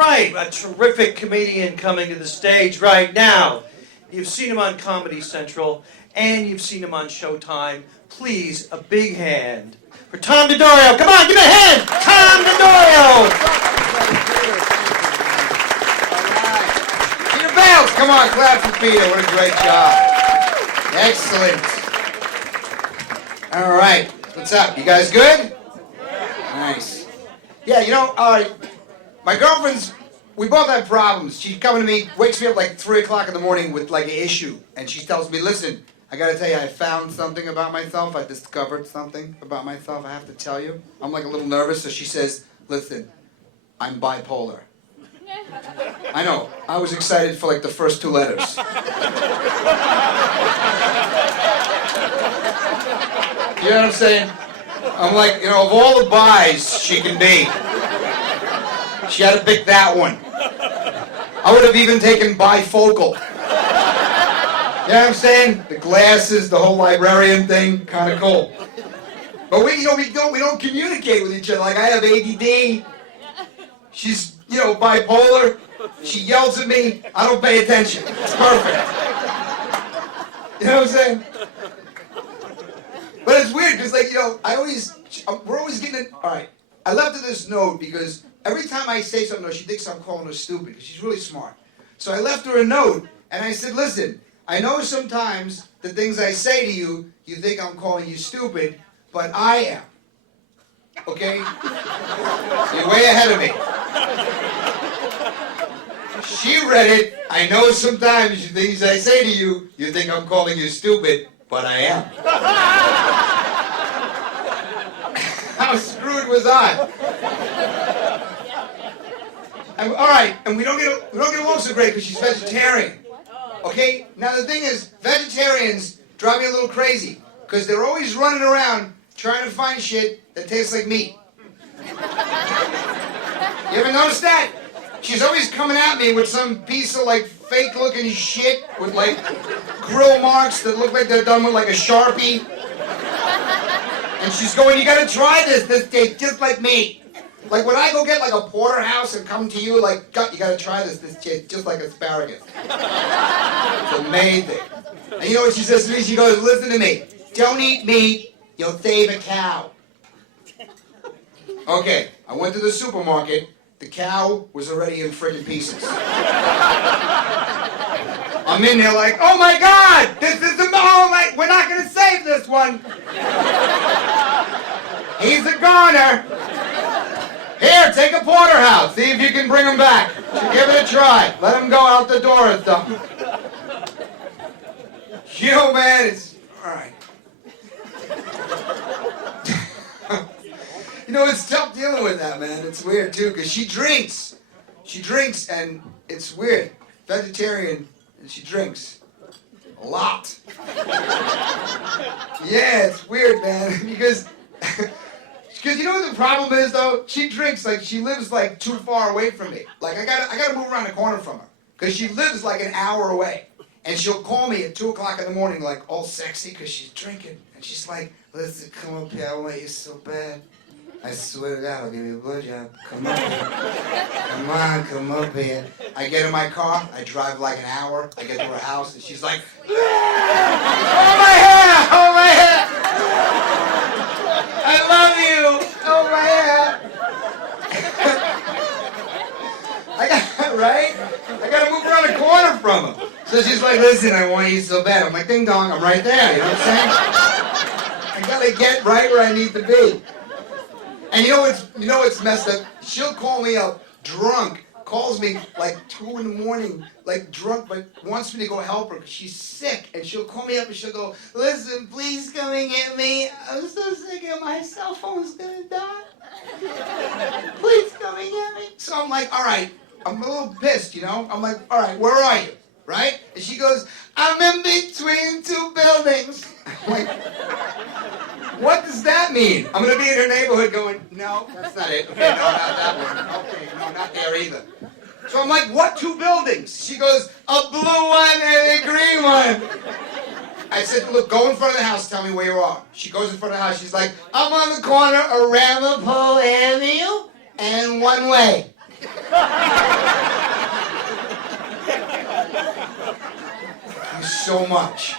right, a terrific comedian coming to the stage right now. You've seen him on Comedy Central, and you've seen him on Showtime. Please, a big hand for Tom Daddario. Come on, give me a hand! Tom Daddario! Peter Bales, come on, clap for Peter. What a great job. Excellent. All right, what's up? You guys good? Nice. Yeah, you know, my girlfriend's, we both have problems. She's coming to me, wakes me up like 3 o'clock in the morning with like an issue. And she tells me, listen, I gotta tell you, I found something about myself. I discovered something about myself, I have to tell you. I'm like a little nervous, so she says, listen, I'm bipolar. I know, I was excited for like the first 2 letters. You know what I'm saying? I'm like, you know, of all the buys she can be, she had to pick that one. I would have even taken bifocal. You know what I'm saying? The glasses, the whole librarian thing, kind of cool. But we don't communicate with each other. Like I have ADD. She's, you know, bipolar. She yells at me. I don't pay attention. It's perfect. You know what I'm saying? But it's weird because, like, you know, we're always getting it. All right. I left her this note because every time I say something to her, she thinks I'm calling her stupid because she's really smart. So I left her a note and I said, listen, I know sometimes the things I say to you, you think I'm calling you stupid, but I am. Okay? You're way ahead of me. She read it. I know sometimes the things I say to you, you think I'm calling you stupid, but I am. How screwed was I? And, all right, and we don't get along so great because she's vegetarian. Okay? Now the thing is, vegetarians drive me a little crazy because they're always running around trying to find shit that tastes like meat. You ever notice that? She's always coming at me with some piece of like fake looking shit with like grill marks that look like they're done with like a Sharpie. And she's going, you gotta try this tastes just like meat. Like when I go get like a porterhouse and come to you like, you gotta try this tastes just like asparagus. It's amazing. And you know what she says to me? She goes, listen to me, don't eat meat, you'll save a cow. Okay, I went to the supermarket. The cow was already in friggin' pieces. I'm in there like, oh my God, we're not gonna save this one. He's a goner. Here, take a porterhouse. See if you can bring him back. Give it a try. Let him go out the door or something. You know, man, it's all right. You know, it's tough dealing with that, man. It's weird, too, because she drinks. She drinks, and it's weird. Vegetarian, and she drinks. A lot. Yeah, it's weird, man, because you know what the problem is, though? She drinks, like, she lives, like, too far away from me. Like, I gotta move around the corner from her, because she lives, like, an hour away. And she'll call me at 2 o'clock in the morning, like, all sexy, because she's drinking. And she's like, listen, come up here, I want you so bad. I swear to God, I'll give you a blowjob. Come up here. Come on, come up here. I get in my car, I drive like an hour, I get to her house, and she's like, oh my hair! Oh my hair! I love you! Oh my hair! Right? I gotta move around the corner from her. So she's like, listen, I want you so bad. I'm like, ding dong, I'm right there, you know what I'm saying? I gotta get right where I need to be. And you know what's messed up? She'll call me up drunk, calls me like 2 in the morning, like drunk, but wants me to go help her because she's sick. And she'll call me up and she'll go, listen, please come and get me. I'm so sick and my cell phone's gonna die. Please come and get me. So I'm like, all right, I'm a little pissed, you know? I'm like, all right, where are you? Right? And she goes, I'm in between 2 buildings. I'm like, what does that mean? I'm going to be in her neighborhood going, no, that's not it. Okay, no, not that one. Okay, no, not there either. So I'm like, what 2 buildings? She goes, a blue one and a green one. I said, look, go in front of the house, tell me where you are. She goes in front of the house, she's like, I'm on the corner of Ramapo Avenue and One Way. so much.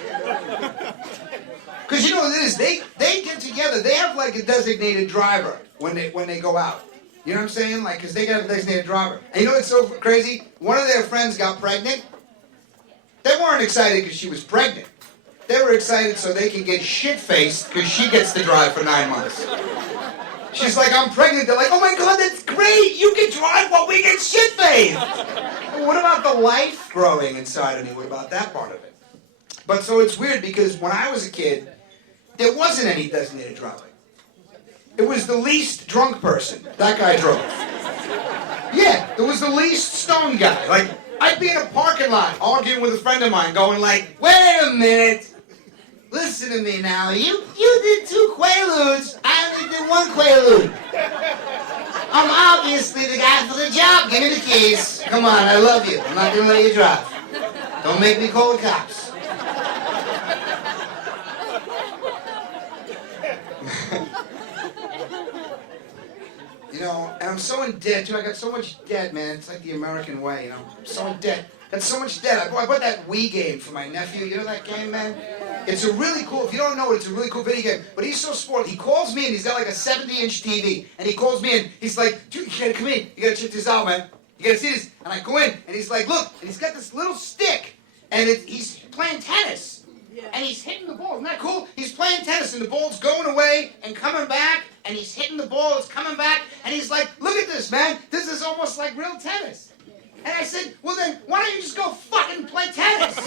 Because you know what it is, they get together, they have like a designated driver when they go out. You know what I'm saying? Like, because they got a designated driver. And you know what's so crazy? One of their friends got pregnant. They weren't excited because she was pregnant. They were excited so they can get shit-faced because she gets to drive for 9 months. She's like, I'm pregnant. They're like, oh my God, that's great. You can drive while we get shit-faced. What about the life growing inside of me? What about that part of it? But so it's weird because when I was a kid, there wasn't any designated driver. It was the least drunk person. That guy drove. Yeah, there was the least stoned guy. Like, I'd be in a parking lot arguing with a friend of mine going like, wait a minute. Listen to me now. You did 2 Quaaludes. I only did 1 Quaalude. I'm obviously the guy for the job. Give me the keys. Come on, I love you. I'm not going to let you drive. Don't make me call the cops. You know, and I'm so in debt, I got so much debt, man. It's like the American way, you know. I'm so in debt. Got so much debt. I bought that Wii game for my nephew. You know that game, man? It's a really cool, if you don't know it, it's a really cool video game. But he's so spoiled. He calls me and he's got like a 70-inch TV. And he calls me and he's like, dude, you gotta come in. You gotta check this out, man. You gotta see this. And I go in and he's like, look. And he's got this little stick. And he's playing tennis. And he's hitting the ball. Isn't that cool? He's playing tennis and the ball's going away and coming back. And he's hitting the ball, it's coming back. And he's like, look at this, man. This is almost like real tennis. And I said, well then, why don't you just go fucking play tennis?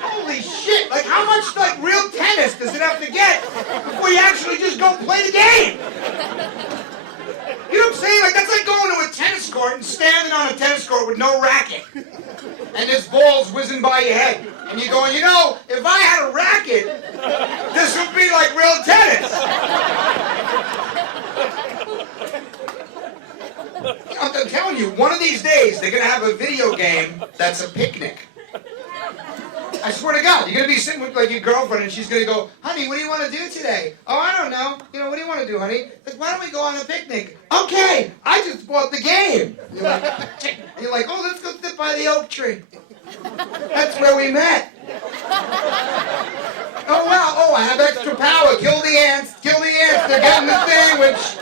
Holy shit, like how much like real tennis does it have to get before you actually just go play the game? You know what I'm saying? Like that's like going to a tennis court and standing on a tennis court with no racket. And this ball's whizzing by your head. And you're going, you know, if I had a racket, this would be like real tennis. I'm telling you, one of these days, they're going to have a video game that's a picnic. I swear to God, you're going to be sitting with like your girlfriend and she's going to go, honey, what do you want to do today? Oh, I don't know. You know, what do you want to do, honey? Like, why don't we go on a picnic? Okay, I just bought the game. And you're like, oh, let's go sit by the oak tree. That's where we met. Oh, wow. Oh, I have extra power. Kill the ants. Kill the ants. They're getting the sandwich.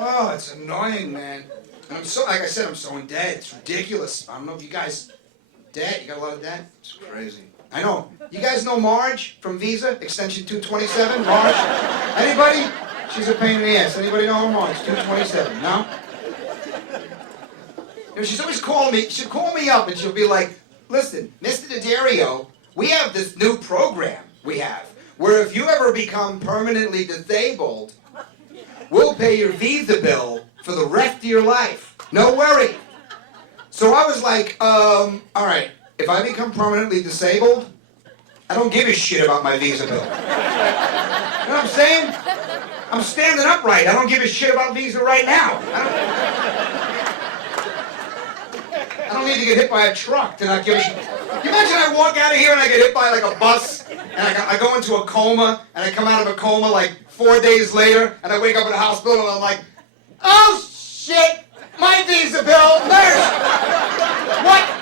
Oh, it's annoying, man. And I'm so, like I said, I'm so in debt. It's ridiculous. I don't know if you guys, debt, you got a lot of debt? It's crazy. I know. You guys know Marge from Visa, extension 227? Marge? Anybody? She's a pain in the ass. Anybody know her, Marge? 227, no? You know, she's always calling me. She'll call me up and she'll be like, listen, Mr. Daddario, we have this new program we have where if you ever become permanently disabled, we'll pay your Visa bill for the rest of your life. No worry. So I was like, all right, if I become permanently disabled, I don't give a shit about my Visa bill. You know what I'm saying? I'm standing upright. I don't give a shit about Visa right now. I don't need to get hit by a truck to not give a shit. Can you imagine I walk out of here and I get hit by like a bus and I go into a coma and I come out of a coma like 4 days later and I wake up in a hospital and I'm like, oh shit, my Visa bill, nurse.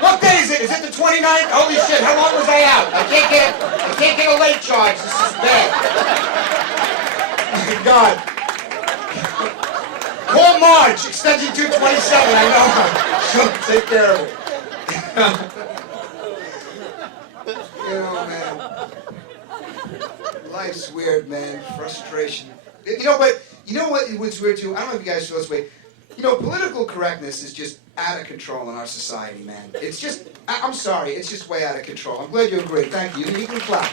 What day is it? Is it the 29th? Holy shit, how long was I out? I can't get a late charge. This is bad. My God. Call Marge, extension 227, I know her. She'll take care of it. You know, man. Life's weird, man. Frustration. You know, but you know what's weird too? I don't know if you guys feel this way. You know, political correctness is just out of control in our society, man. It's just, I'm sorry, it's just way out of control. I'm glad you agree. Thank you. You can clap.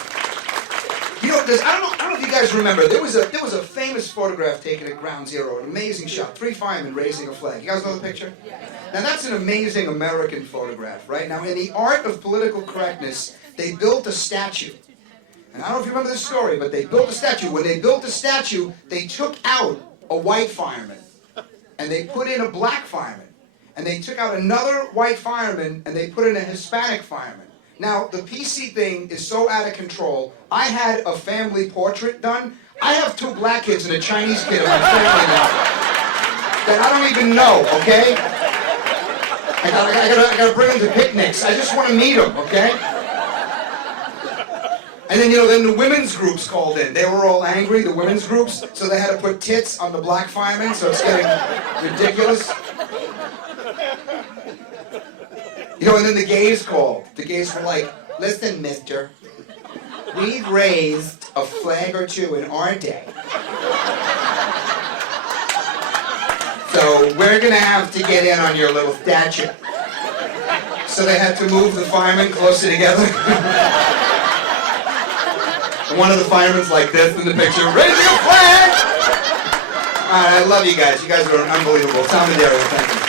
You know, I don't know if you guys remember, there was a famous photograph taken at Ground Zero, an amazing shot, 3 firemen raising a flag. You guys know the picture? Now that's an amazing American photograph, right? Now in the art of political correctness, they built a statue. And I don't know if you remember this story, but they built a statue. When they built the statue, they took out a white fireman, and they put in a black fireman. And they took out another white fireman, and they put in a Hispanic fireman. Now, the PC thing is so out of control. I had a family portrait done. I have 2 black kids and a Chinese kid in my family now that I don't even know, okay? I gotta bring them to picnics. I just want to meet them, okay? And then, then the women's groups called in. They were all angry, the women's groups, so they had to put tits on the black firemen, so it's getting ridiculous. And then the gays called. The gays were like, listen, mister, we've raised a flag or two in our day. So we're gonna have to get in on your little statue. So they had to move the firemen closer together. And one of the firemen's like this in the picture, raising a flag! Alright, I love you guys. You guys are unbelievable. Tom and Daddario, thank you.